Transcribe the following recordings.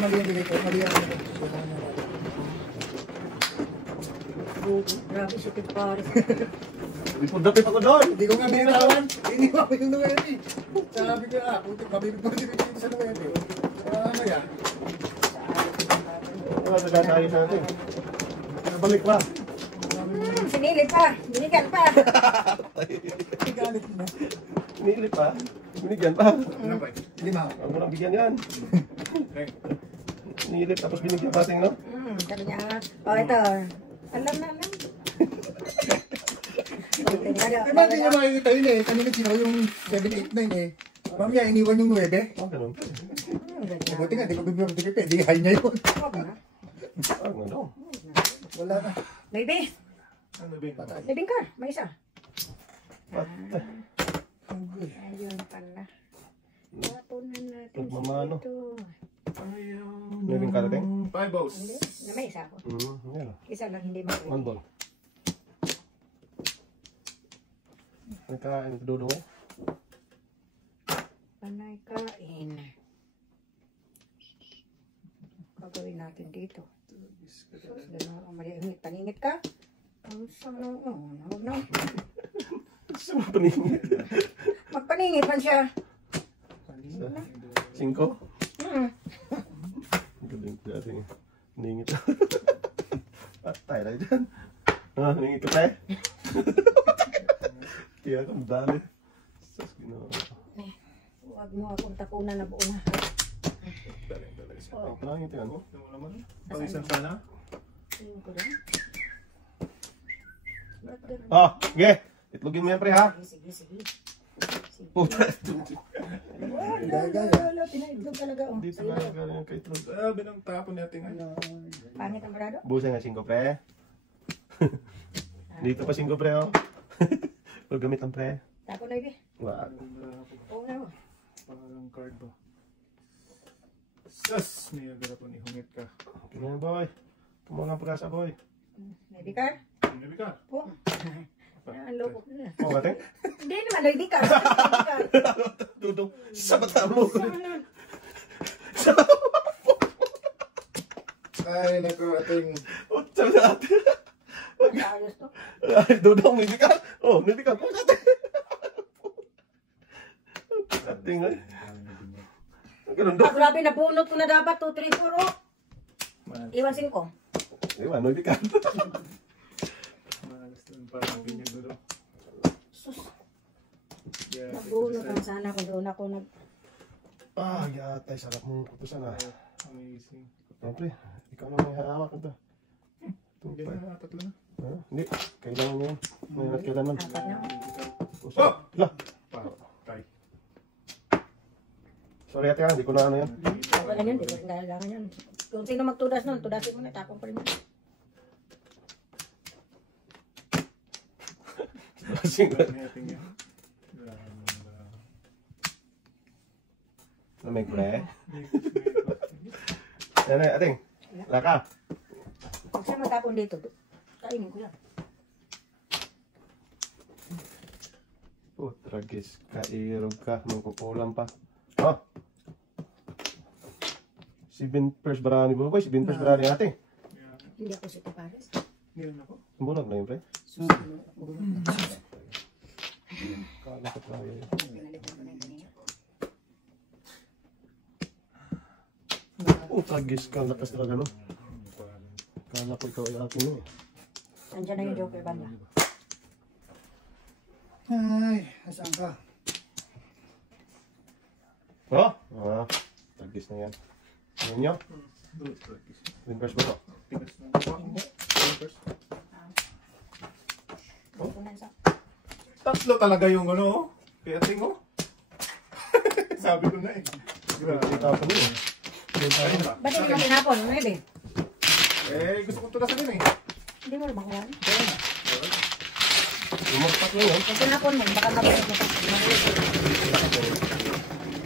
mali yung bigay ko. Mali ang Grabe si Tito Paris. Dapit ako doon. Hindi ko nga binitawan. Hindi ko yung nuwete. Sabi ko putik, mabibigyan sa nuwete. Ano yan? Nagkatayo sa atin. Nabalik pa. Sinilip pa. Binigyan pa. Galit na. Sinilip pa. Binigyan pa. Ano ba? Lima. Ang muna bigyan yan. Sinilip tapos binigyan pa ating, no? Sabi niya, ito. Alam na. Bakit niya makikita yun eh? Kanina sino yung 789 eh. Mamaya iniwan yung 9. Ganun. Buti nga, di ko bibigyan. Di high niya yun. Ano? Wala na. Maybe. Ano ba? Maybe ka. May isa. Patay. Ayun pala. Tapunan natin Pagmamano. ito. Mayroon ka dating? 5 balls. Hindi. Na may isa ako. Yan. Isa lang hindi makuha. 1 ball. Nagkain dudong eh. Panay kain. Gagawin natin dito. Paningit ka? Ang sana, huwag na. Saan mo paningit? Magpaningit man siya. 5? Galing dating. Ningit. Patay na dyan. Ningit ka pa eh. Kaya kang dali. Sus, ginawa. Huwag mo akong tapunan na buo na. Pangit yan mo. Pag-isang sana. Tingin ko lang. Sige. Itlogin mo yan pre ha. Sige. Puta. Wala, pinaitlog talaga. Dito na galing kay itlog. Binang tapon natin. Pangit ang barado? Busa nga 5 pre. Dito pa 5 pre oh. Huwag gamit ang pre. Tapo na ibi. Wag. Oo nga. Parang card ba? Sus! May agara po ni Humit ka. Ganyan boy. Kumuha ng pagkasa boy. Maybe ka? Hindi ka? Po. Ang loko ko na. Oo ate. Hindi naman, maybe ka. Dudong. Sa mata mo. Ay, naku, ating... Utsa sa ate. Ayos to. Dudong, hindi ka. Oh, hindi ka. Kung ate. Ate nga. Ganun daw. Grabe, nabunot ko na dapat. 2, 3, 4, oh. Iwan 5. Iwan, hindi ka. Malas lang parang ganyan doon. Sus. Nabunot lang sana kung doon ako nag... Yatay. Sarap mong kutusan ah. Amazing. Siyempre, ikaw na may hawak ito. Yan na, tatlo na. Hindi, kailangan yun. May kailangan. Apat na. Oh! Lah! Tay. Sorry ate, hindi ko na ano yan. Wala yan, di ko kailangan yan. Kung sino magtudas nun, tudasin mo na, tapong pa rin mo. Natin yan. Lamig pre. Yan na, ating. Laka. Pag siya matapon dito, kainin ko yan. Tragis. Kairog ka. Mangkukulam pa. Oh. 7 first barani mo boy. 7 first barani ate. Hindi ako si Tapares. Ngayon ako. Bulag na yun pre. Kala ko tayo. Pinalitan ko na yung kanina. Tragis ka. Lakas talaga no. Kala ko ikaw ay akin no. Nandiyan na yung joker banda. Ay, asaan ka? Oh? Tragis na yan. Ano nyo? Tragis. Limpers ba to? Tigas na ako. First. Tatlo talaga yung ano. Kaya tingo. Sabi ko na eh. Grabe. Kita ko nyo. Ba't hindi mo tinapon? Ano yun eh? Gusto kong tunasan yun eh. Hindi mo makuha. Lumagpak na yun. Kung tinapon mo, baka mabalik mo.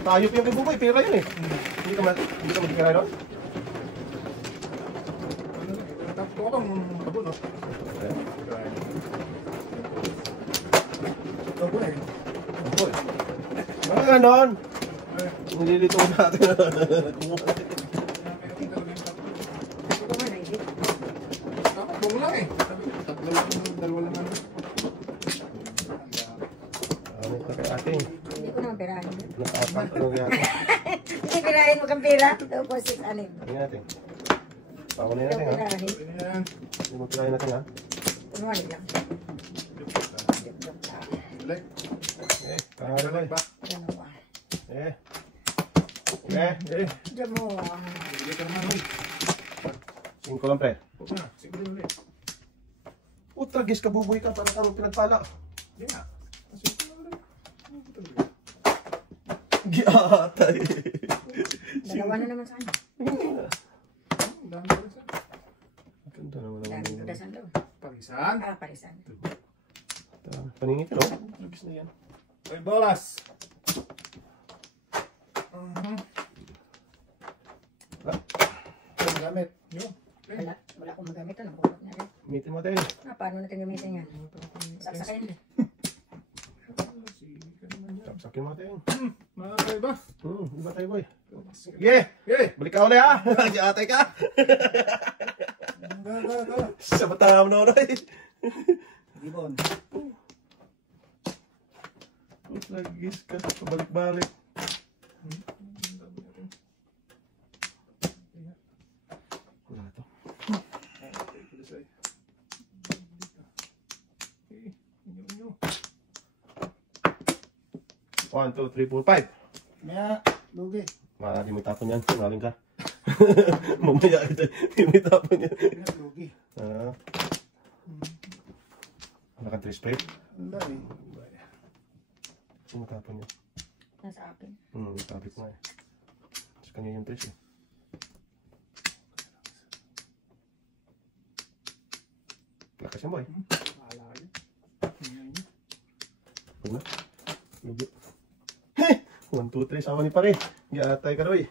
Tayo pa yung kibuboy. Pera yun eh. Hindi ka magkikira doon? Tapos ko itong kabun no. Ito eh. Boy. Mga ganon. Nililito natin. tira. 246, anin. Tingnan natin. Pakunin natin ha. Ayan. Tirahin natin ha. Kunwari lang. Balik. Pangalan ba? Ba? Dalawa. Diyan mo. Bili ka naman, uy. 5 lang pre. Huwag na. Siguro ulit. Putra, gis ka buboy ka para kang pinagpala. Hindi nga. Kasi ito na ulit. Giatay. Dalawa na naman sana. Ang dami pa rin sa. Ganda naman Dami naman. tudasan daw. Parisan. Parisan. Paningit no? Lugis na yan. Ay, bolas. Ang gamit. Yun. Wala akong magamit ito. Nakulot niya rin. Gamitin mo tayo. Paano natin gamitin yan? Saksakayin. Sapsakin mo tayo. Mga kaiba. Iba tayo boy. Yeah. Yeah. Balik ka ulit ha. Giatay ka. Sa batang na ulit. Ibon. Lagis ka. Pabalik-balik. Wala to. 1, 2, 3, 4, 5. Maya, lugi. Di mo tapon yan. Singaling ka. Mamaya kita. Di mo tapon yan. Maya, lugi. Naka-3 spray. Wala eh. Di mo tapon yan. Nasa akin. Sabi ko nga eh. Sa kanya yung 3 eh. Lakas yan boy. Wala kayo. Huwag na. Lugi. 1, 2, 3. Sama ni pare. Giatay ka doy.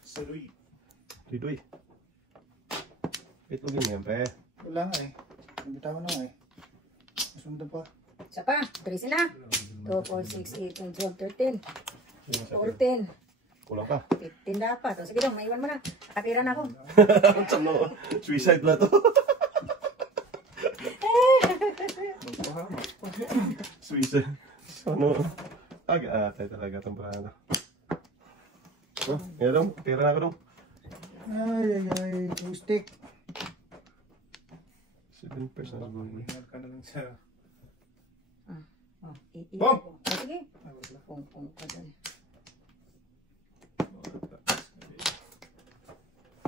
Saluy. Doy. Itlogin mo yan pre. Wala nga eh. Nabitawan na nga eh. Masundan pa. Isa pa. 3 sila. 2, 4, 6, 8, 9, 12, 13, 14, Kulang ka. 15 dapat. O sige dong, maiwan mo na. Nakapira na ako. Suicide na to. Magpahama. Suicide. Ano? Tayo talaga itong parada. Yan dong. Tira na ako dong. Ay. 2 stick. 7% siguro. Ingat ka na lang sa... Bom! O sige. Pong ka dun.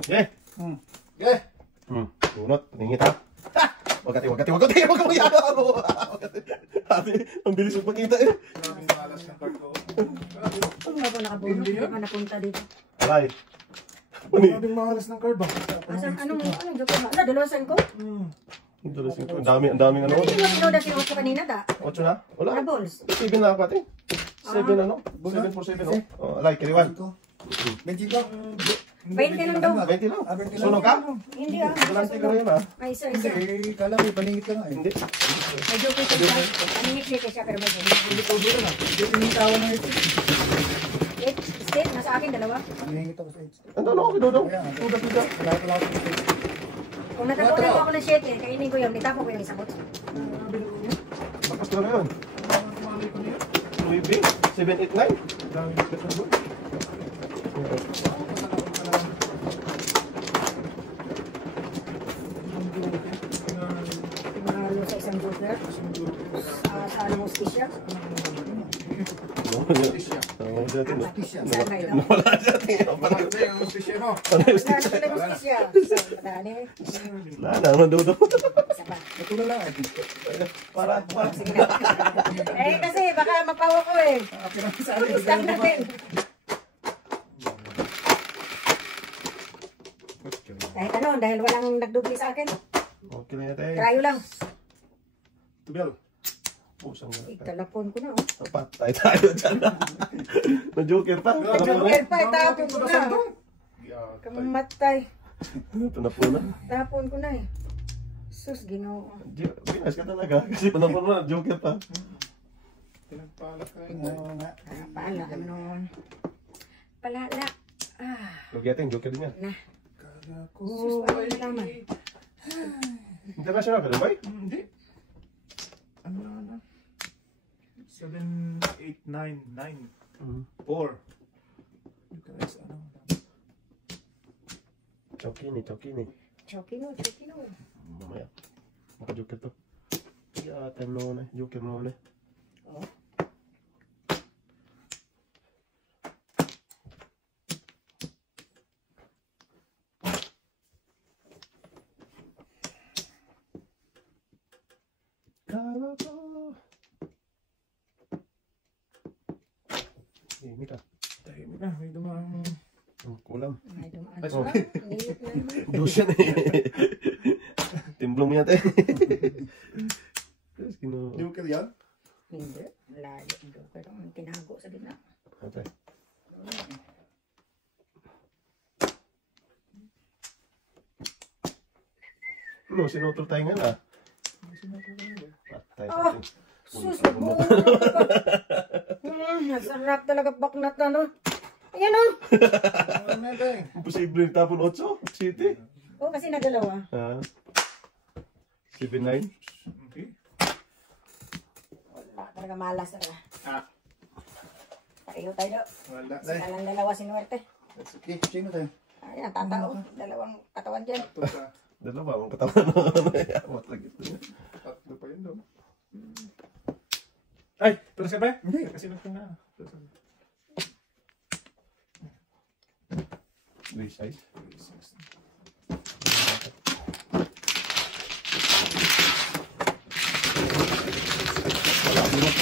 Yeah. Yeah. Bunot. Ningit ha. Wagati. Wag mo yan. Ang bilis yung pakita eh. Maraming malas ng card ko. Ano nga ba nakabunot? Hindi ka napunta dito. Alay. Maraming malas ng card ba? Asan? Anong joke ba? Ala, dalawasan ko? Ang daming ano. Hindi mo tinoda si Otto kanina ta. 8 na? Wala. Na balls. 7 na pati. 7 ano? 7 for 7 oh. Alay, kiriwan. 25. 20 lang daw. 20 lang. 20 lang. Sunog ka? Hindi ah. Balante ka rin ha. May isa. Hindi, kala ko paningit ka nga eh. Hindi. May joke siya. Paninit siya pero may joke. Hindi ko dito na. Hindi tinitawan na ito. State, nasa akin dalawa. Paningit ako sa ito. Ang dalawa ko dodong. Tuda. Wala ko sa ito. Kung natapunan ko ako ng 7, kainin ko yun. Nitapo ko yung isang kotse. Bakas na yun. Louis V. 7, 8, 9. Daming bigat ng boy. Tinalo sa isang joker. Sa anong hostisya. Saan na ito? Wala siya. Tingnan pa Wala na yung hostisya mo. Ano yung Wala stick? na sila hostisya. Madali. Wala na. Ano dodong? Isa pa. Ito na lang eh. Para. Sige na. Eh kasi baka mapawa ko eh. Stop natin. Kahit ano, dahil walang nagdubli sa akin. Okay na yata eh. Trayo lang. Tubel. Pusang na. Italapon ko na oh. Patay tayo dyan. Na-joker pa. Joker pa, itapon ko na. Kamatay. Ito na po na. Tapon ko na eh. Sus, ginoo. Pinas ka talaga. Kasi panapon mo na, joker pa. Pinagpala ka rin. Oo nga. Paala nun. Palala. Lugyatin, joker din yan. Na. Kala Sus, ko. paano nalaman? International ka rin ba eh? Hindi. Ano na? 7, 8, 9, 9, 4. Because, ano? Chokini. Chokino. Mamaya. Maka-joker to. Yeah, time na joker na Oh. Ini ka. Tahimik na, may dumang... Kulam. May dumaan Oh. pa. Nilit na naman. Dusyan eh. Timblong mo yata eh. Tapos kino... Joker yan? Hindi. Layo. Pero ang tinago sa gitna. Okay. No, sinutol tayo nga na. Patay sa Oh, atin. sus, nasarap talaga baknat na, no? Ayan, oh. Ano na ito eh? Imposible yung tapon 8, City. Oh, kasi nagalawa. Ah. 7-9. Okay. Wala talaga malas talaga. Ah, Pareho tayo. wala na eh. Silang dalawa sinuwerte. That's okay. Sino tayo? Ayan, tatao. Dalawang katawan dyan. Ito sa... Dalawa, ang katawan. Awat lagi ito. Tatlo pa yun doon. Ay! Pero siya ba? Hindi. Kasi lang na. Three size.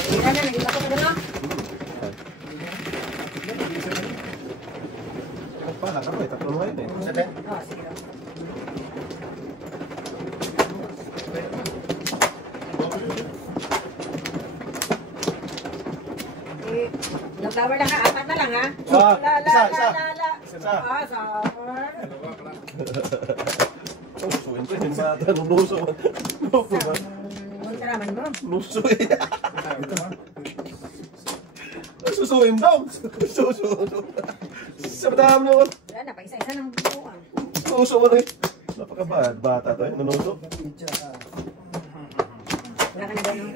Tira na, naging ako na gano'n. Pala ka ba? Tatlo na yun eh. Siya tayo? Oh, sige lang. Eh, yung flower na ha, apat na lang ha. Ah, isa. Isa. Ah, sour. Dalawa pala. Oh, suwin ko yun. Bata, nunuso. Ultraman mo. Nuso eh. Ito ha? Susuin daw. Suso. Sa madami naman. Wala na, pa isa-isa ng buwan. Nunuso mo na eh. Napakabad. Bata to eh. Nunuso. Wala ka na gano'n.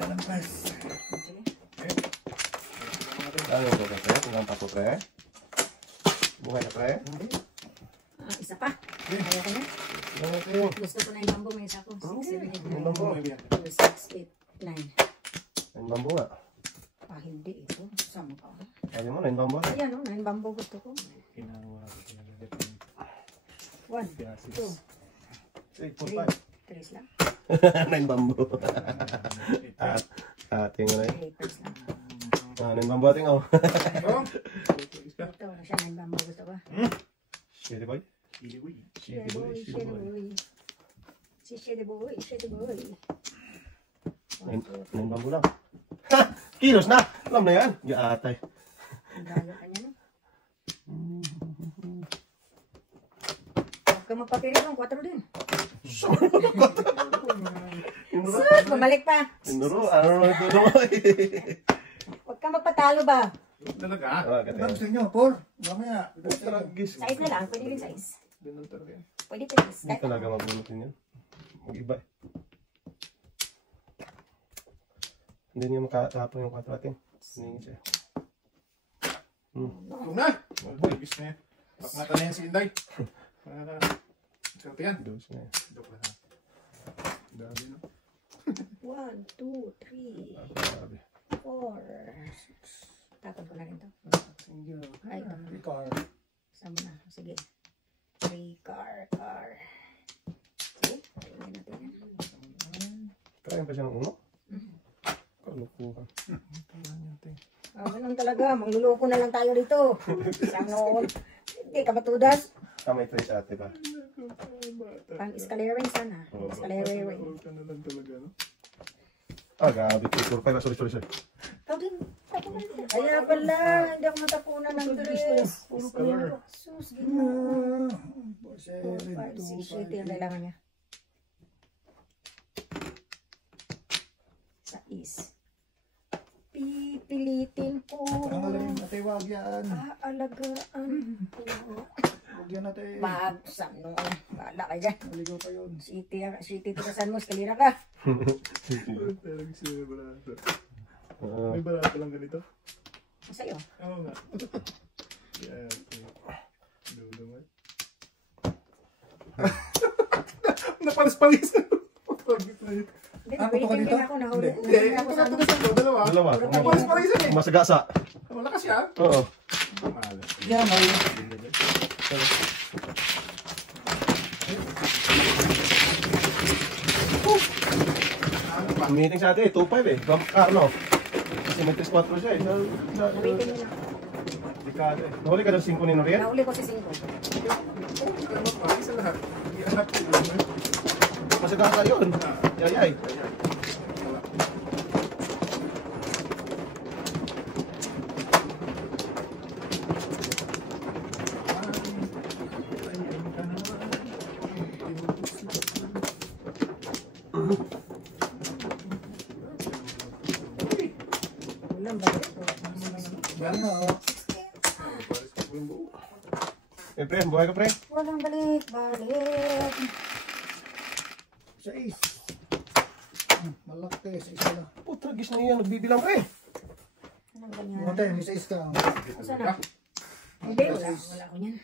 Ano yung pre? Tingnan pa po pre. Buhay na pre. Ah, isa pa. Ayoko na. Okay. Gusto ko na yung bambo, may isa ko. 6, 7, 8, 9, Bambo. 2, 6, 8, 9. Ang bambo nga. Ah, hindi ito. Sama ka. Ayaw mo na yung bambo. Ayan o, 9 bambo gusto ko. 1, 2, 3, 8.5. 3 lang. Nine bambo. Ating mo na yun. Papers lang. Nine bambo ating oh. Ito, siya 9 bambo gusto ko. Shitty boy. Shady boy, shady boy. Si shady boy, shady boy. Nine bambo lang. Ha! Kilos na! Alam na yan. Yaatay. Ang layo kanya no. Huwag ka magpapirin 4 din. Sus, bumalik pa. Inuro, ano na ito naman Huwag ka magpatalo ba? Talaga? Ano sa inyo, Paul? Mamaya. Tragis. Size na lang, pwede rin size. Ganun talaga yan. Pwede size. Hindi talaga mabunutin yan. Mag-iba eh. Hindi niya makatapon yung 4 ating. Hindi siya. Ito na! Malagis na yan. Pakmata na yan si Inday. Sarap yan. Dos na yan. Joke lang ha. Dami no? 1, 2, 3, Grabe. 4. Tapon ko na rin to. Ay, Car. sama na. Sige. 3 car. Sige, tingnan natin yan. Kaya pa siya ng uno? Kalukuhan. Ah, ganun talaga. Mangluloko na lang tayo dito. Isang noon. Hindi ka matudas. May trace ate ba? Pang escalaring sana. Escalaring. Huwag ka na lang talaga no? Gabi. 3, 4, 5. Sorry. Kaya pala, hindi ako matapunan ng dress. Puro Color. sus, ginawa. 4, 5, 6, 7 ang kailangan niya. 6. Pipilitin ko. Ang ate, wag yan. Aalagaan. Wag yan ate. Magsan noon. Bahala ka dyan. Maligaw pa yun. City tirasan mo, eskalira ka. Talagang sila may balata. May balata lang ganito? Sa'yo. Oo nga. Yeah, okay. Dulo nga. Napalis-palis. Hindi, Ah, puto ka waiting dito? din ako. Nahuli. Hindi, Nahuli ako ito sa na ito. Dalawa. Dalawa. Napalis-palis eh. Masagasa. Wala kasi ah. Oo. Malas. Yan, may... Meeting sa atin, 2.5 eh. Carlo. Kasi may 3.4 siya eh. Waiting din ako. Delikado eh. Nahuli ka ng 5 ni Noriel? Nahuli ko si 5. Palis sa lahat. Ianap ko yun. Masagasa yun. Yayay. Ulam ba? Yan na, oh. Eh, pre, buhay ka pre. Walang balik. Sais. Malaki, sais ka na. Putra, gis na yan. Nagbibilang pre. Anong ganyan? Mutay, may sais ka. Saan na? Hindi, wala ko niyan.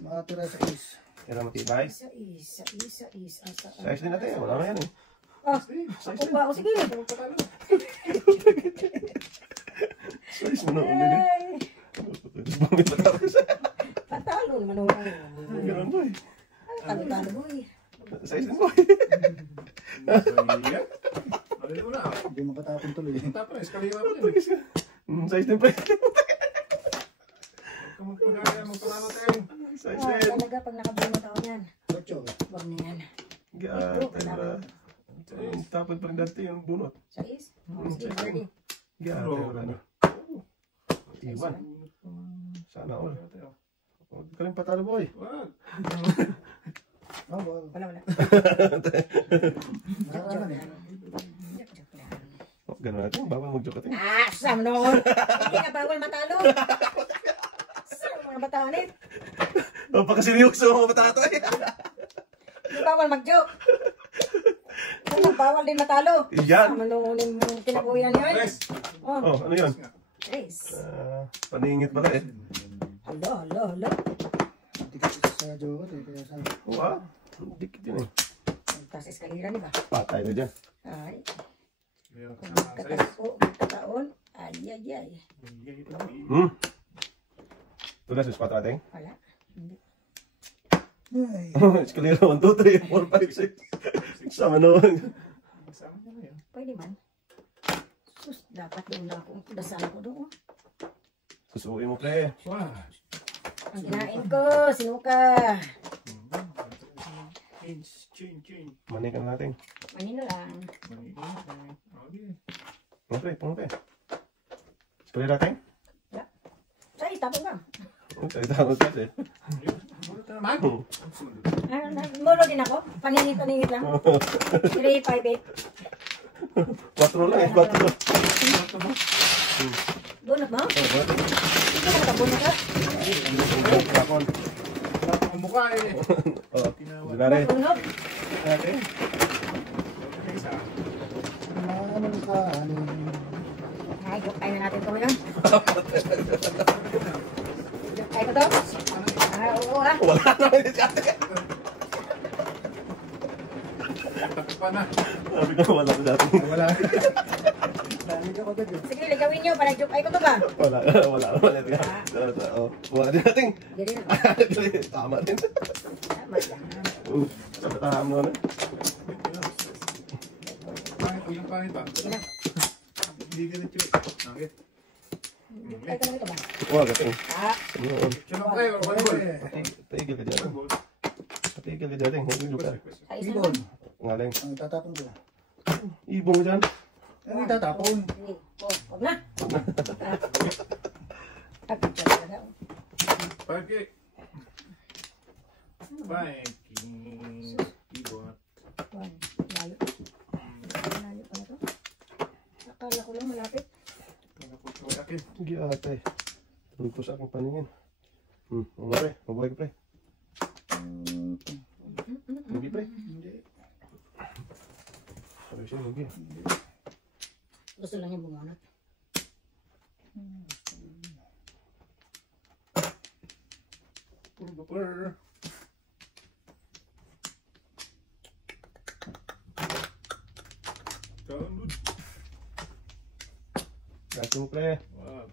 Makatira sa sais. Kaya matibay. Isa. Size din natin. Wala na yan eh. Oh, ako ba? O sige. Size mo na ulit eh. Ay, Bumit na tapos. patalo naman ako. Ganun ba eh. Talo-talo mo eh. Size din mo eh. Alin mo na. Hindi makatapon tuloy. Tapos, eskalera mo din. Size din pre. Magpagaya, magpalano tayo. Size Ah, din. talaga pag nakabunot ako niyan. Ocho. Huwag na yan. Gata na. Tapon pa rin dati yung bunot. Sais? O sige, ready. Gata na. Iwan. Sana all. Huwag ka rin patalo boy. Wag. Oh, well. Wala. Nakakanan eh. Ganun natin. Bawal mag-joke natin. Ah, Sam noon. Hindi na bawal matalo. Sam mga batanin. Pagkaseryoso mo matato eh. Hindi bawal mag-joke. Ano, bawal din matalo. Yan. Manunin mo kinabuyan yun. Press. Oh, Oh, ano yun? Trace. Paningit pala eh. Hala. Dikit sa jowa. Kaya sabi. Wow. Dikit yun eh. Tapos eskalera, di ba? Patay na dyan. Ay, Meron ka sa size. magkataon. Ay. Tulas yung spot natin. Wala. Hindi. Ay. Eskalera 1, 2, 3, 4, 5, 6. Sama noon. Kasama mo na yan. Pwede man. Sus, dapat doon na ako. Dasal ko doon. Susuwi mo pre. Wow. Ang kinain ko, sinuka. Change. Manikan natin. Manino lang. Okay. Puno pre. Eskalera natin. Say, tapos ka. Okay, tama kasi. Muna ka naman. Mulo din ako. Paningit lang. 3, 5, 8. 4 lang eh. 4 lang. Bunot mo? Oh, what? Hindi ka nakabunot ka? Kapon. Ang mukha eh. Oh, dinari. Bunot? Dinari. Isa. Naman ka. Ay, kain na natin ito ngayon. Kain ko to? Ah, oo ha. Wala naman yung chat. Tapos pa na. Sabi ko wala ko dati. Wala. Dami ka agad eh. Sige, ligawin nyo. Panag-joke ay ko to ba? Wala naman ito. Oh, wala din natin. Hindi na. Tama din. Tama lang. Sabi taham mo na. Pangit pa. Sige na. Hindi ganit yun. Okay. Kain ko na ito ba? Wala gating. Ah, Siya lang kayo. Volleyball. Tigil ka dyan. Tigil ka dyan. Hindi ka. sa isa Ibon. naman. Ngaling. Ang tatapon ko. Ibong mo dyan. Ano tatapon? Hindi. Oh, huwag na. Pagkakit talaga. Pagki. Pagki. Ibot. One. Layo. Layo pala to. Akala ko lang malapit. Hindi ate. Tulog po sa aking paningin. Ano pre? Mabuhay ka pre. Hindi pre. Hindi. Sabi siya, hindi. Gusto lang yung bumunot. Puro vapor. Dating pre. Wow.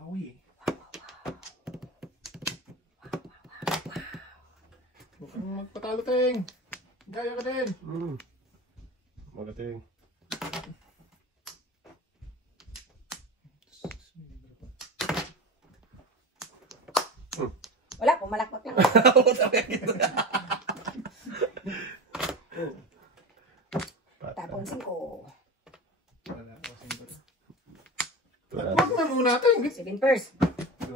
Wowie. Huwag kang magpatalo, Ting. Gaya ka din. Magating. Wala, pumalakpak lang. Tapon 5. Wala, kasing ko rin. Huwag na muna, Ting. 7 first. 2,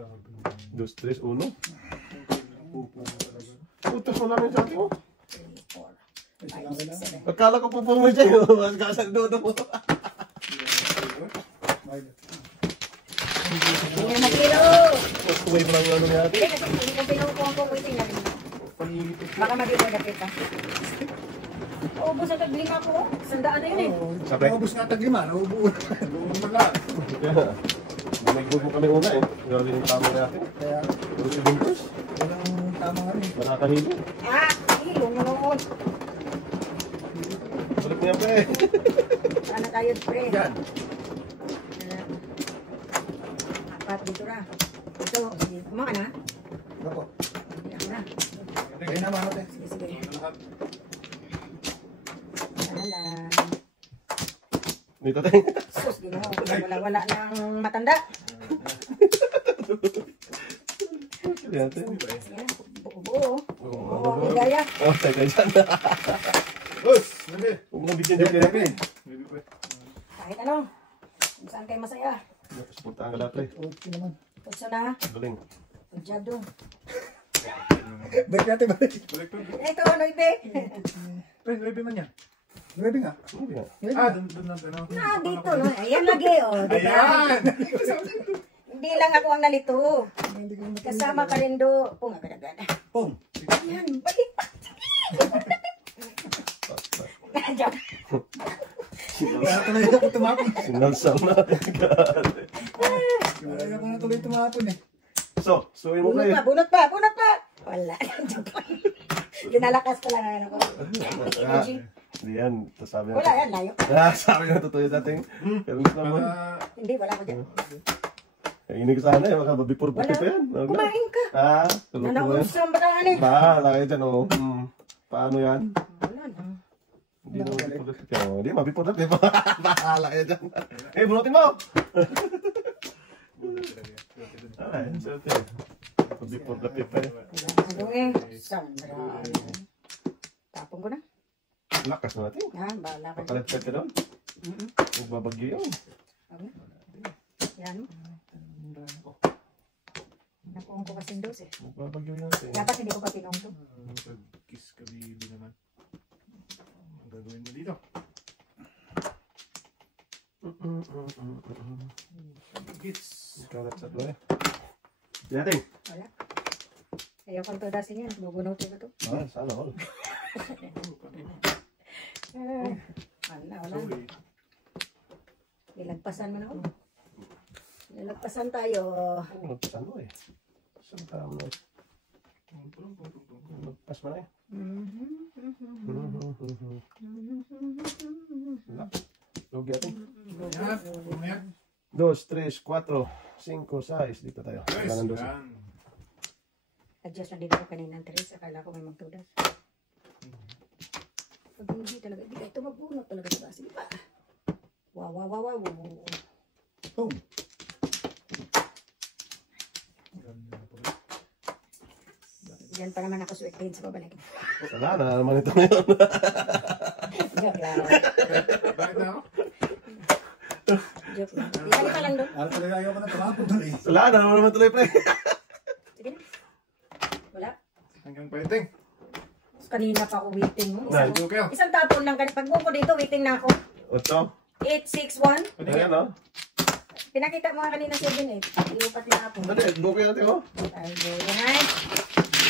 3, 1. Putas mo namin sa atin mo. 3, 4, 5, 6, 7. Akala ko po mo dyan. Mas kasagdo mo. Hindi na mag-kilo. Mas kuway mo lang yung ano niya. Hindi, kasi hindi ko pinukuha ko waiting na rin. Baka mag-iwa na kita. Ubus at taglima ko. Sandaan na yun eh. Sabi. Naubos nga tag-5, naubuo. Buong man lang. Kaya, may mo kami una eh. Gawin yung tama natin. Kaya, Pero si Buntos, walang tama nga rin. nakakahilo. Ah, hilo mo noon. Balik niya pre. Sana tayo, pre. Yan. Apat dito na. Ito, sige. Kumaka na. Ako. Hindi ako na. Kaya naman natin. Sige, sige. Lahat. Alam. Dito tayo. Sus, ginawa ko. Wala ng matanda. Sige natin. Sige na. Buo. Oo, Oo, ligaya. Oh, tayo dyan. Us! Nabi. Huwag mo bigyan dyan kaya pre. Nabi pa. Kahit ano. Kung saan kayo masaya. Puntaan ka na pre. Okay naman. Tutso na. Galing. Good job doon. Balik natin, balik. Balik pa. Ito, ano ibe? Pre, nabi man yan. Ready nga. Hindi nga. Ah, doon lang. Ano? Ah, dito, no? Ayan lagi, oh. Diba? Ayan! Hindi lang ako ang nalito. Hindi ko naman. Kasama ka rin do. Pung, agad-agad. Pong. Ayan, balik pa. Joke. Kaya tuloy ako tumapon. Sinalsang na. Kaya ako na tuloy tumapon eh. So, suwin mo pre. Bunot pa. Wala. Joke lang. Dinalakas ko lang ang ano ko. Ah, Hindi yan. Tapos sabi Wala yan, layo. Sabi na totoo yung dating. Pero gusto naman. Hindi, wala ko dyan. Inig sana eh. Baka before Wala. pa yan. Kumain ka. Ah, tulog ko yan. Nanausang bataan eh. Bahala kayo dyan oh. Paano yan? Wala na. Hindi na mabipurdat. Hindi, mabipurdat eh. Bahala kayo dyan. Eh, bunutin mo! Ay, serte. Mabipurdat eh pa eh. Ano eh. Sandra. Tapon ko na. Lakas na natin. Ha, bahala ka. Pakalat ka doon. Magbabagyo yun. Okay. Yan mo. Nakuha ko kasing dos eh. Magbabagyo natin. Dapat hindi ko pa pinong to. Pag-kiss ka, baby naman. Ang gagawin mo dito? Hits. Kalat sa doon eh. Yating. Wala. Ayaw kong tudasin yan. Bubunutin ko to. Ah, sana all. Wala. Sorry. Ilagpasan mo na ako. Ilagpasan tayo. Ano eh. Saan ka mo? Magpas mo na eh. Lugi atin. Yan. Umiyak. 2, 3, 4, 5, 6. Dito tayo. Kailangan dos. Yan. Adjust lang din ako kaninang Teres. Akala ko may magtudas. Pag hindi talaga. Hindi ito magbunot talaga. Diba? Sige pa. Wow. Pong. Diyan pa naman ako sweet pain sa babalik. Wala na naman ito ngayon. Joke lang. Bakit na ako? Joke lang. Ibalik ka lang doon. Alam talaga ayaw ko na tumapon tuloy. Wala na naman tuloy pre. Sige na. Wala. Hanggang pwedeng. Kanina pa ako waiting mo. Dahil Ito kayo. Isang tapon lang. Pag buko dito, waiting na ako. 8. 8, 6, 1. Ayan o. Pinakita mo nga kanina 7, 8. Iupat na ako. Ano eh, buko yan ito. Ay, buhay.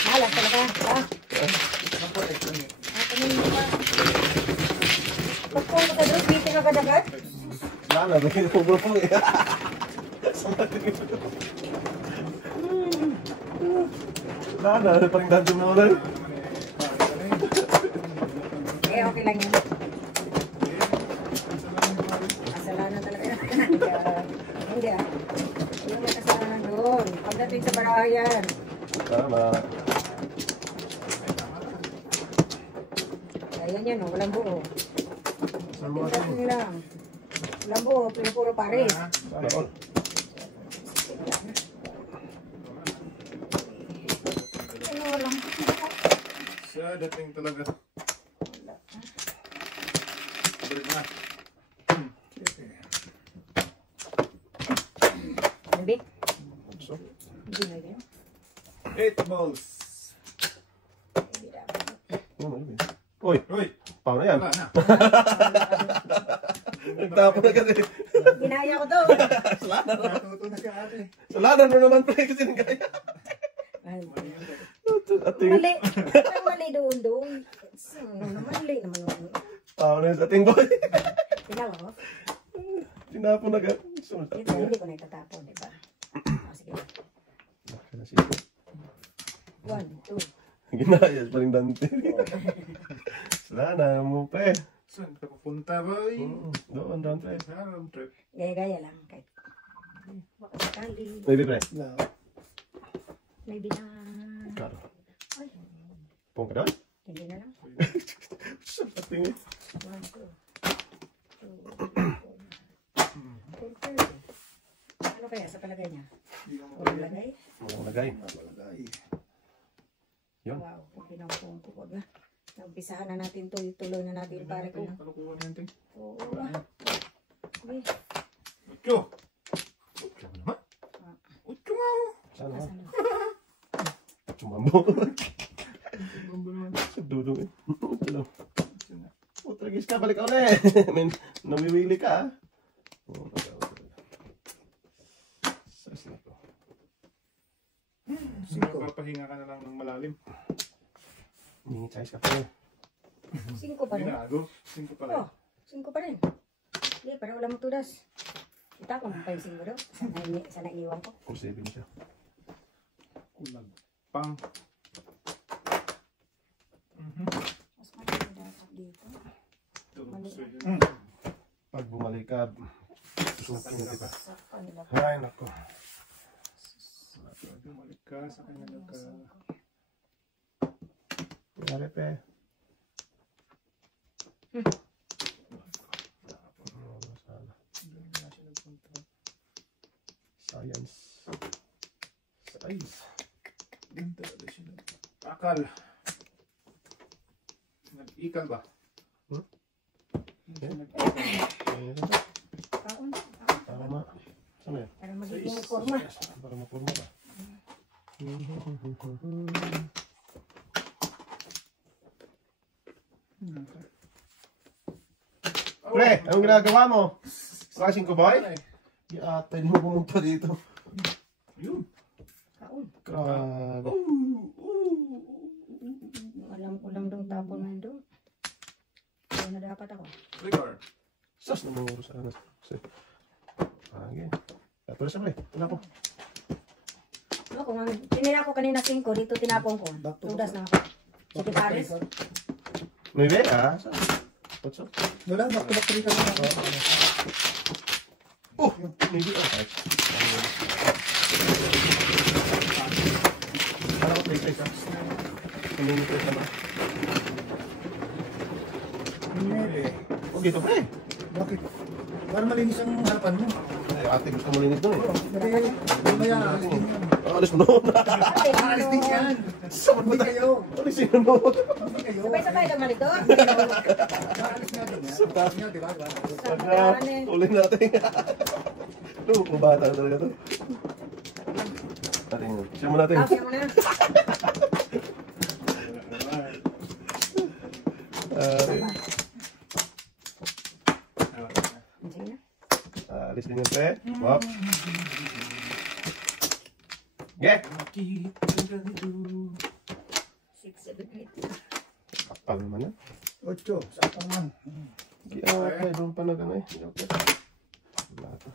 Malas talaga. Ah, kanina pa. Pagkong ko doon, waiting ako agad. Wala na, may pumulpong eh. Wala na, parang dadyo na ulan. Kaya okay lang yun. Kasalanan talaga. Hindi ah. Hindi may kasalanan doon. Pagdating sa barayan. Tama. Ayan yan oh, walang buo. Saan mo Tingnan lang. Walang buo, puro pares. Sana all. Ano walang Sa dating talaga. Balik na. Hindi. So, Hindi na yun. 8 balls. Hindi na. ano yun? Uy, Uy, paano yan? wala na. Nagtapon na kasi. Ginaya ko to. Natuto na si ate. Salanan mo naman pre kasi nagaya. Ay, At tingin, mali. Ang mali doon. Mali naman. paano yun sa ating boy? Tinawa ko. Tinapon na agad. So, sa Ito, ating hindi ko na itatapon, di ba? Sige. 1, 2. Ginayas pa rin Dante. Salanan mo pre. Saan ka pupunta, boy? Doon, Dante. Sa road trip. Gaya-gaya lang. Kahit baka sakali. Maybe pre. No. Maybe na. Karo. Ay, Pong ka doon? hindi na lang. Sa ating 1, 2. Ano kaya sa palagay niya? Walang lagay? Walang lagay. Yun. Wow, pinampong ko ba? Naumpisahan na natin to, tuloy na natin pare ko. Kalukuhan yan, ting. Oo ba? Okay. Utyo! Utyo naman. Utyo nga, oh. Saan Asan naman? na? Sumambo. Bumbo naman. Sa dudong eh. Ito lang. Utragis ka, balik ka ulit. Namiwili ka ah. Sas na to. Papahinga ka na lang ng malalim. Mingit size ka pa rin. 5 pa rin. Binago. 5 pa lang. Oh, 5 pa rin. Hindi, para wala mong tudas. Kita ko ng 5 daw. Sana iwan ko. Kung 7 siya. Kulag. Pang. Mas malaki dapat dito. Ito. Mali. So, Pag bumalik ka, susukin mo diba? Sa kanila. Ay, nako. bumalik ka sa kanya nagka... Nangyari pe. Sana. Doon na siya nagpunta. Science. Science. Doon talaga siya nag-akal. Nag-ikal ba? Hmm? Siya nag-ikal. Kaon. Para ma... Saan na yun? Para magiging forma. Para mapurma ba? Pre, anong ginagawa mo? Slashing ko boy? Di ata, hindi mo pumunta dito. Yun. Kaon. Grabe. Alam ko lang doon tapon na doon. Kaya na dapat ako. Record. Sus, namuro sa anas. Okay. Tapos sa pre, wala ko. Ano kung tinira ko kanina 5, dito tinapon ko. Tudas na ako. Sige pares. May be, ah? What's up? Wala, back to back 3 ka na. Oh, maybe, okay. Para ko play ka. Hindi ko na ba? Hindi. Oh, dito pre. Bakit? Para malinis ang harapan mo. Ay, ate gusto mo linis doon eh. Hindi, mamaya, alis din yan. Alis mo noon. Alis din yan. Saan Hindi ba kayo. Alisin mo noon. Hindi kayo. Sabay-sabay lang mali doon. Alis nga din yan. Alis nga, di ba? Pagka, ulit natin. Ito, kung bata na talaga to. Natin yun. Siya mo natin. Kaya mo na. Sige na. Alis din yun, pre. Wap. Get! 6, 7, 8. Kapal naman yan. 8, sakto naman. Okay, doon pa na gano'n eh. Okay. Wala to.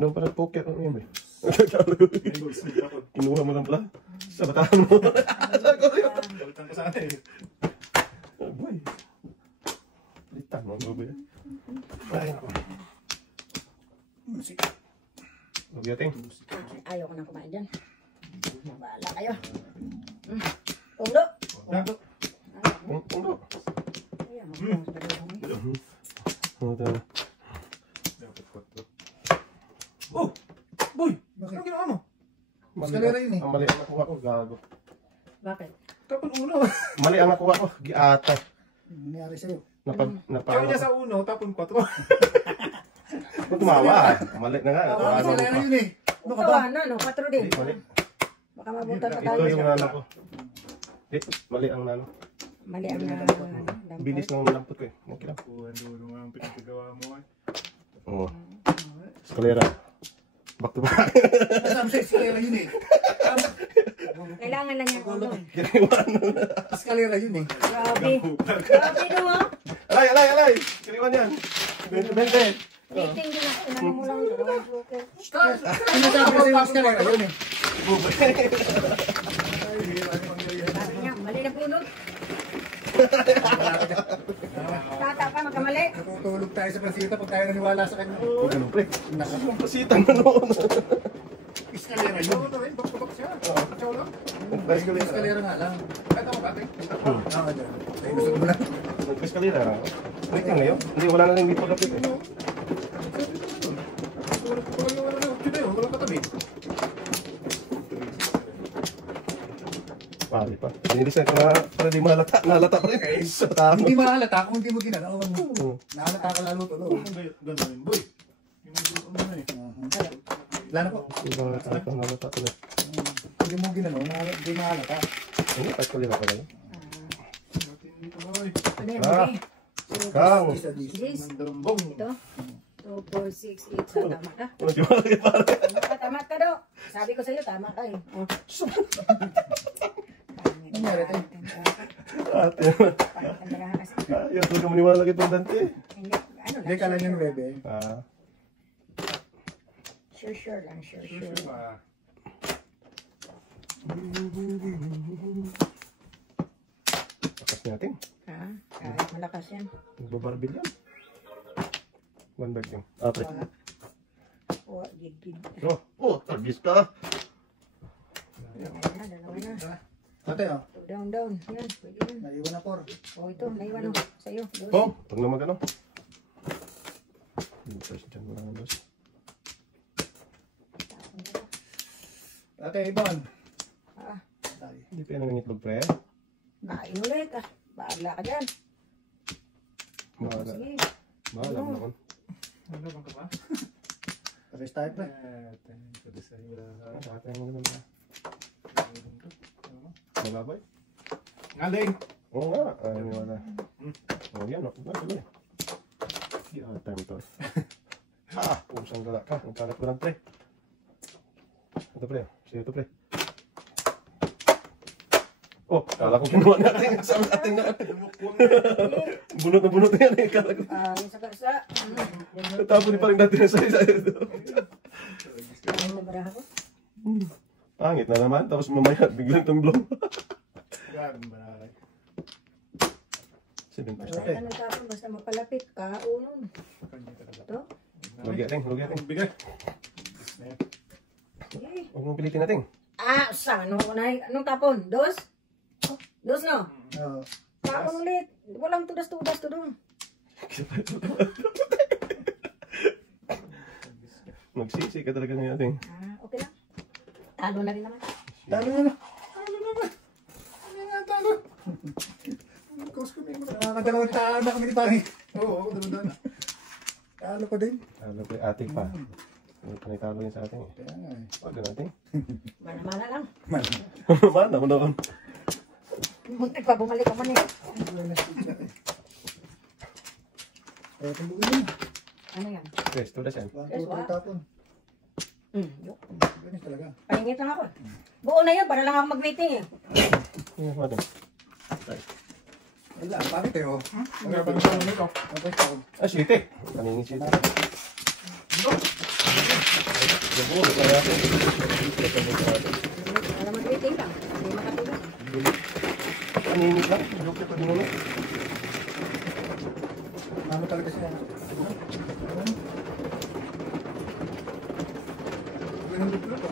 Doon pa na poker. Ano yun, eh? Kinuha mo lang pala. Sa bataan mo. Balitan ko sana eh. Oh boy. Litan mo ba yan? Ay, ako. Huwag yating. Ayaw ko na kumain dyan. Bahala kayo. Undo. Undo. Ayan, Oh! Boy! Ano ginawa mo? Eskalera yun eh. Ang mali ang nakuha ko, gago. Bakit? Tapon uno. Mali ang nakuha ko, giata. Nangyari sa'yo. Kaya niya sa uno, tapon 4. Kung tumawa, mali na nga. Eskalera yun eh. Ano ka ba? Tawa na, no? 4 din. Mali. Baka mabutan pa Ito tayo. yung nano ko. Mali ang nano. Mali ang Bilis ng lampot ko eh. Okay lang. Ano nga ang pinagagawa mo eh. Oo. Eskalera. Back to back. Kasama sa eskalera yun eh. Kailangan lang yung ulo. Eskalera yun eh. Grabe. Grabe no, ha? Alay! Kiriwan yan. 20. Rating din ako. Inano mo lang. Dalawang broker. Sinasabi ko sa'yo eskalera yun eh. Sabi niya, mali na punot. Tata pa, magkamali. Natutulog tayo sa pansita pag tayo naniwala sa kanya. Huwag ganun pre. Ang pasitan na noon. Eskalera yun. Bakbak siya. Siya lang. Eskalera nga lang. Kahit ako pati. Ah, dyan. Tayo gusto ko lang. Nag-eskalera. Wait lang ngayon. Hindi, wala na lang dito lapit eh. Walang katabi. Pari pa. Nilisan ko na para di malata. Nalata pa rin. Sa tama. Hindi mahalata kung hindi mo ginagawa mo. Oo. Nahalata ka lalo tulo. Ganda yun, boy. Yung ano na eh. Wala na po. Nalata pa rin. Hindi mo ginagawa, hindi mahalata. Ano? Eskalera pala yun. Dito boy. Ano yan, Ah. okay? Kang! Yes. Darumbong. Ito. 2, 4, 6, 8. So, tama ka. Ano di ba? Tama ka daw. Sabi ko sa'yo, tama ka eh. Oh. Nangyari tayo. Ate. Pagkandarahan kasi. Ayaw ko maniwala kay Dante. Hindi, ano Hindi lang. ka lang yung bebe. Ah. Sure lang, sure. Takas natin. Ha? Kahit malakas yan. Nagbabarbil yan. One bag din. Ah, pre. Oh, gid. Oh, targis ka. Dalawa na. Ate, oh. Down. Yan, pwede yan. Naiwan na por. Oh, ito, naiwan oh. Sa'yo. Dos. Oh, pag na magano. Dyan mo lang ang dos. Ate, Ibon. Ah, Tayo. Hindi pa yan ang itlog, pre. kain ulit ah. Bahala ka dyan. Bahala. Sige. Bahala mo naman. Ano bang ka ba? Pares tayo, pre. Ate mo naman. Malabay? Ngaling. Oo nga. Ay, wala. Oh, yan. Tuloy. Yeah, time to. Pusang gala ka. Ang kalat ko lang, pre. Ito, pre. Sino ito, pre? Oh, kala ko kinuha natin. Saan natin na? Bunot na bunot na yan eh. Kala ko. Yung sa. Tapos ni parang natin sa isa. Kain na baraha ko. Pangit na naman. Tapos mamaya biglang tumblong. Yan, banalay. 7%. Wala ka ng tapon. Basta mapalapit. Kaunon. Kanya talaga. Ito. Lugya ting. Bigay. Sige. Huwag mong pilitin natin. Ah, saan? Anong tapon? Dos? Dos no? Oo. Tapon ulit. Walang tudas-tudas to dong. Magsisi ka talaga ngayon ting. Ah, okay lang. Talo na rin naman. Talo na. Ano nga talo? Cause ko may mga. Nakakadalawang taan na kami ni Pangit. Oo, dalawang na. Talo ko din. Talo ko ating pa. May panitalo yun sa ating eh. Kaya nga eh. Huwag na natin. Mana-mana lang. Mana mo naman. Muntik pa, bumalik ka man eh. Eh, tuluin mo. Ano yan? Yes, tulas yan. 1, 2, 3 tapon. Yuk. Ganyan talaga. Pahingit lang ako. Buo na yun, para lang ako mag-waiting eh. Yung ano? Wala, Pangit eh, oh. Ang gabang sa nito. Okay, tapon. Ah, siti. Paningin siti. Nabulot na natin. Wala mag-waiting lang. Hindi makatulog. Paninit lang. Joke pa din naman. Ano talaga siya? Ganun din pala to.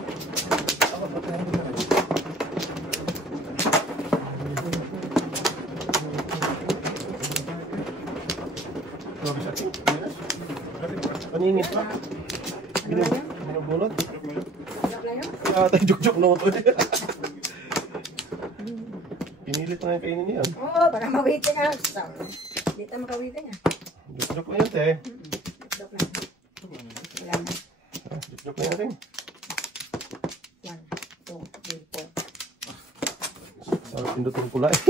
Ako, ba't na hindi na? Grabe sa atin. Paninit pa. Ano lang yun? Binubulot. Joke lang yun? Joke-joke na ito. Pinilit na yung kainin niyan. Oo, para ma-waiting nga. Hindi tayo maka-waiting ah. Joke-joke na yun, te. Joke lang. Wala na. Joke-joke na yun. 1, 2, 3, 4. Sarap pindutong pula eh.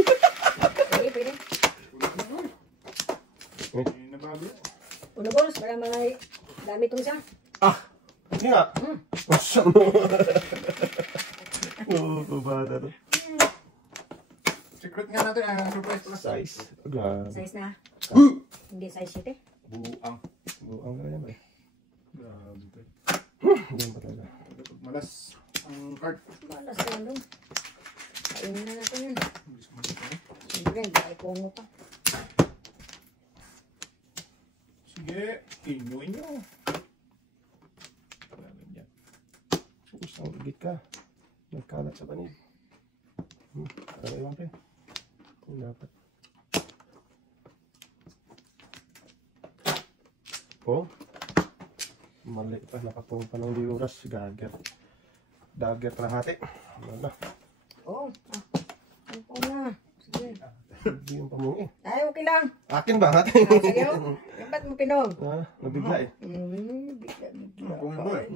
Pwede, pwede. Nabago. Uno balls, para mga dami itong isa. Ah! Hindi nga. Masya mo. Oo, bata to. Secret nga natin, ang surprise pala. Size. Grabe. Size na. Hindi size sheet eh. Buang. Buang ka yan ba eh. Grabe to. Ganyan pa talaga. Malas ang card. Malas na doon. Kainin na natin yun. Bilis mo dito, eh. Siyempre, dahil pungo pa. Sige, inyo. Isang igit ka. Nagkalat sa banig. Para iwan pa eh. Kung dapat. Oh. Mali pa. Nakapong pa ng diuras. Dagger. Dagger kalahati. Wala. Oo. Ano po na. Sige. Hindi yung pamungi. Ay, okay lang. Akin ba? Ate? Ah, sige oh. Yan ba't mo pinog? Ha? Nabigla eh. Bigla. Kung mo eh.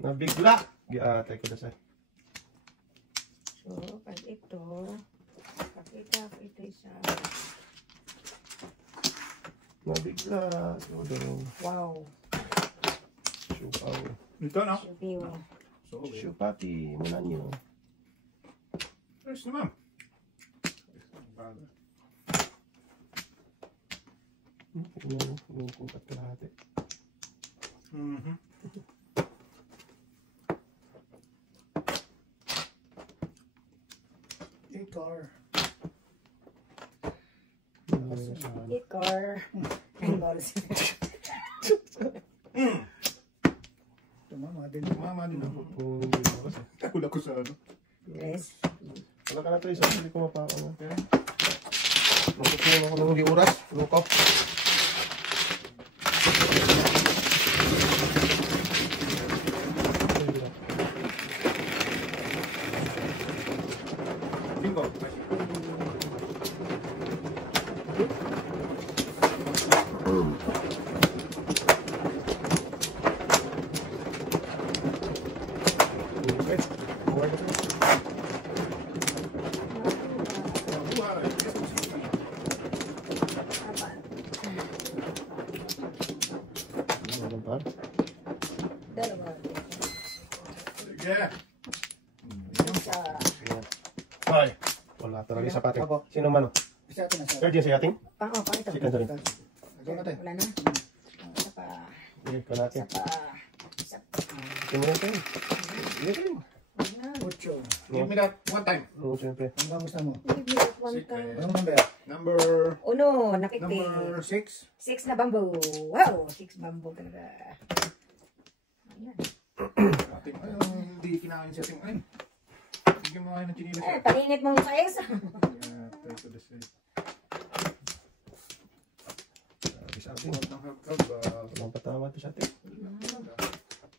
Nabigla. Giatay ko na sa. So, pag ito, pakita ko ito isa. Nabigla. So, daw. Wow. Siupaw. Ito, no? Subiw. So, okay. Siupati. Muna niyo. Ayos naman. Tingnan mo. Yung kumpat kalahati. Mhm. Car. Ikor. Ang balls. Tumama din. Mama din ako. Kung hindi mo kasi. Takul ako sa ano. Yes. Wala ka na ito isa. Hindi ko mapakaw na. Magpupunin ako ng hindi oras. Luko. Bingo. Dalawa. Sige. Isa. Ay. Wala talaga sa pating. Sino man o? Isa atin na sa. Third yan sa yating? Pang oh, pang ito. Second rin. Ito natin. Wala na. Isa pa. Sige, kalahati. Isa pa. Isa pa. Sino rin tayo? Sige rin. Wala. Ocho. Give me that one time. Oo, siyempre. Ang bagus na mo. Give me that one time. Anong number? Number Uno, nakiti. number 6. 6 na bamboo. Wow, 6 bamboo talaga. Ayan. Ating hindi kinain sa ating ayun. Bigyan mo kayo ng chinilas. Ay, paningit mong size. Yeah, try to the side. Sabi sa ating. Walang patawa ito sa ating.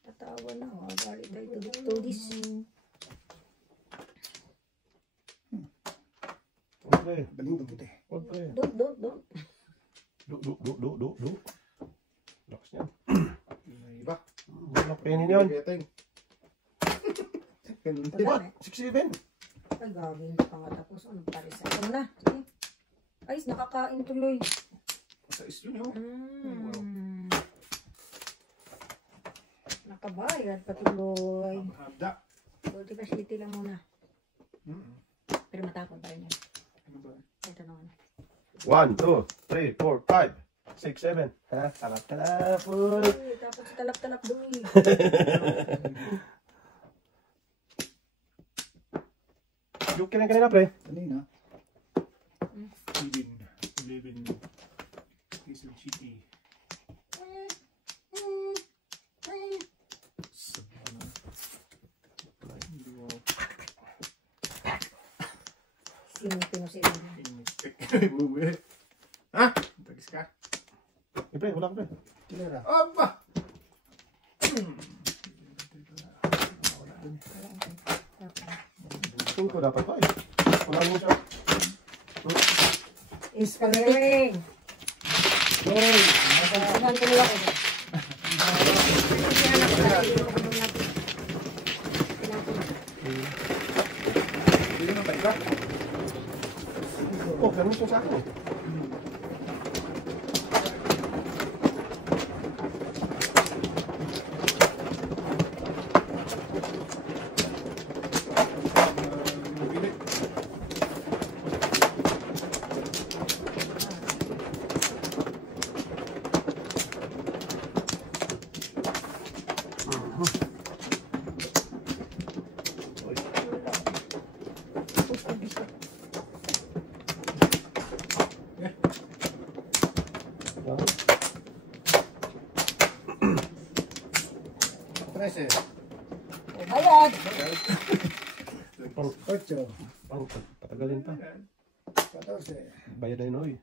Tatawa na. Oh, bali tayo to this. Huwag pre. Daling mabuti. Huwag pre. Don't. Du. Lakas niyan. Iba. Wala penin yun. Beting. What? 6-7. Ay, gagawin pa nga tapos. Anong paris? Ano na? Sige. Ay, nakakain tuloy. Sa is yun yun. Nakabayad pa tuloy. Handa. Buti pa city lang muna. Mm-mm. Pero matapon pa rin yan. Ano ba? Ito naman. 1, 2, 3, 4, 5, 6, 7. Ha? Talap-talap. Uy. Uy, tapos talap-talap doon eh. Yung kanina pre. Kanina. 11 Quezon City. Sinipin mo si Ina. Bubuhay. Ha? Tagis ka? Eh, pre, wala ka pre. Tira. Aba! Tingin ko dapat pa eh. Wala mo siya. Iskaling! Hoy! Saan ko nila ko dyan? Hindi naman tayo ka? Oh, ganun siya sa akin eh. Trece. Bayad! Ocho. Ang patagalin pa. 14. Bayad na yun, oy.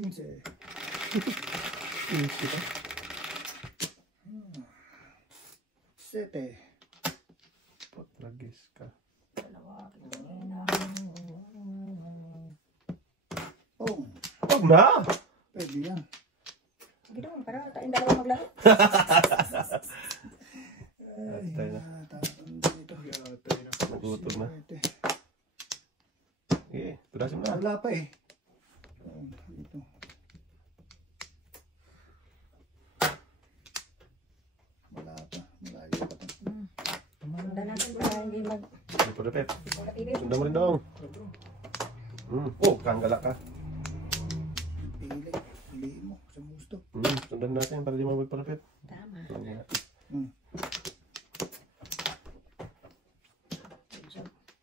15. Easy pa. 7. Patragis ka. Oh. Huwag na! Pwede yan. Sige doon, para tayong dalawa maglaro. Atay na. Tatanda ito. Nagutom na. 7. Eh, tudasin mo na. Wala pa eh. Dito. Wala pa. Malayo pa to. Sundan natin para hindi mag... Hindi po repet. Pili. Sundan mo rin daw. Oh, kanggala ka. Pili. Piliin mo. Sa gusto. Sundan natin para di mo magparepet. Tama.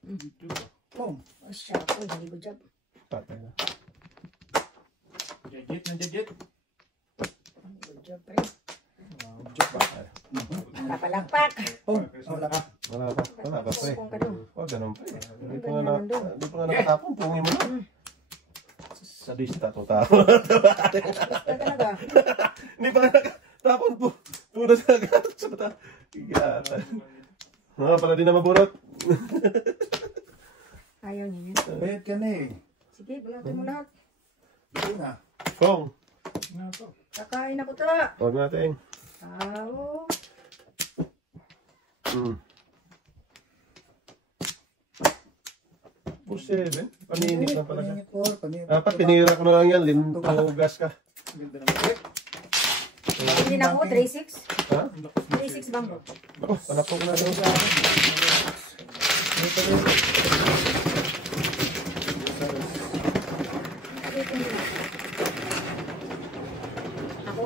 Good job. Oh. Oh, siya po. Hindi good job. Patay na. Jajit na jajit. Good job, pre. Patay. Napalakpak. Oh. Wala ka. Wala pa. Wala pa, pre. Kung ka doon. Huwag ganun, pre. Hindi pa nga nakatapon. Pungin mo na. Sadista to tao. Basta talaga. Hindi pa nga nakatapon po. Puro sa gatot sa mata. Igatan. Para di na maburot. Ayaw niya yun. Bayad ka na eh. Sige, bunatin mo lahat. Ito na. Kong. Kakain ako ta. Huwag natin. Tao. Puro 7. Paninip lang pala siya. Paninit po. Paninit. Dapat pinira ko na lang yan. Lintugas ka. Ganda naman. Hindi na ako, 3-6. Ha? 3-6 bang ko? Ako, panapok na daw. Ito rin. Ako?